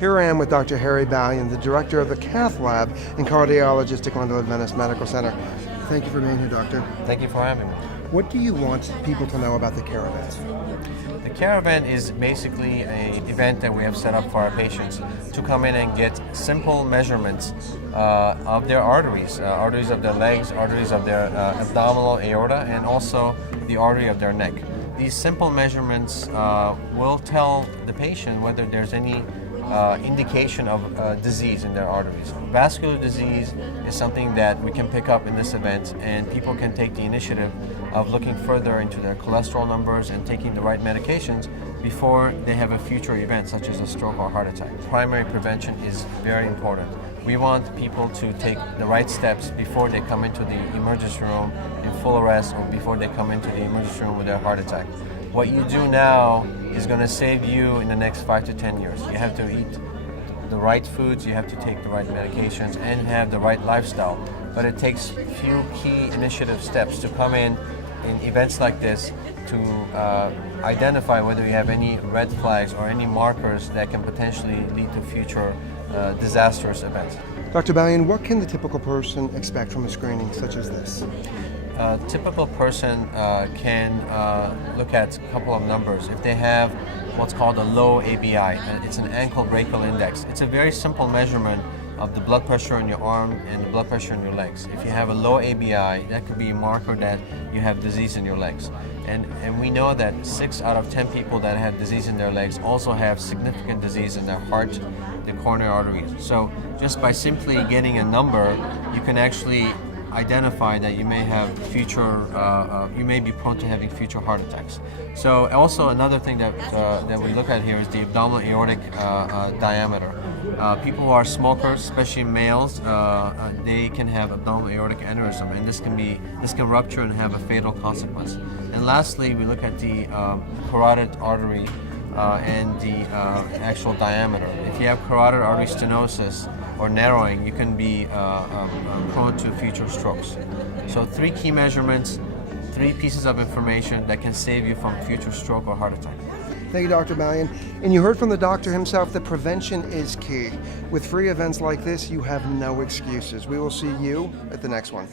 Here I am with Dr. Harry Ballion, the director of the cath lab and cardiologist at Glendale Adventist Medical Center. Thank you for being here, doctor. Thank you for having me. What do you want people to know about the CARE event? The CARE event is basically an event that we have set up for our patients to come in and get simple measurements of their arteries, arteries of their legs, arteries of their abdominal aorta, and also the artery of their neck. These simple measurements will tell the patient whether there's any indication of disease in their arteries. Vascular disease is something that we can pick up in this event, and people can take the initiative of looking further into their cholesterol numbers and taking the right medications before they have a future event such as a stroke or heart attack. Primary prevention is very important. We want people to take the right steps before they come into the emergency room in full arrest or before they come into the emergency room with their heart attack. What you do now is going to save you in the next 5 to 10 years. You have to eat the right foods, you have to take the right medications, and have the right lifestyle. But it takes a few key initiative steps to come in events like this to identify whether you have any red flags or any markers that can potentially lead to future disastrous events. Dr. Ballion, what can the typical person expect from a screening such as this? A typical person can look at a couple of numbers. If they have what's called a low ABI, it's an ankle brachial index. It's a very simple measurement of the blood pressure in your arm and the blood pressure in your legs. If you have a low ABI, that could be a marker that you have disease in your legs. And we know that 6 out of 10 people that have disease in their legs also have significant disease in their heart, the coronary arteries. So just by simply getting a number, you can actually identify that you may have you may be prone to having future heart attacks. So also another thing that we look at here is the abdominal aortic diameter. People who are smokers, especially males, they can have abdominal aortic aneurysm, and this can rupture and have a fatal consequence. And lastly, we look at the carotid artery and the actual diameter. If you have carotid artery stenosis or narrowing, you can be prone to future strokes. So 3 key measurements, 3 pieces of information that can save you from future stroke or heart attack. Thank you, Dr. Ballion. And you heard from the doctor himself that prevention is key. With free events like this, you have no excuses. We will see you at the next one.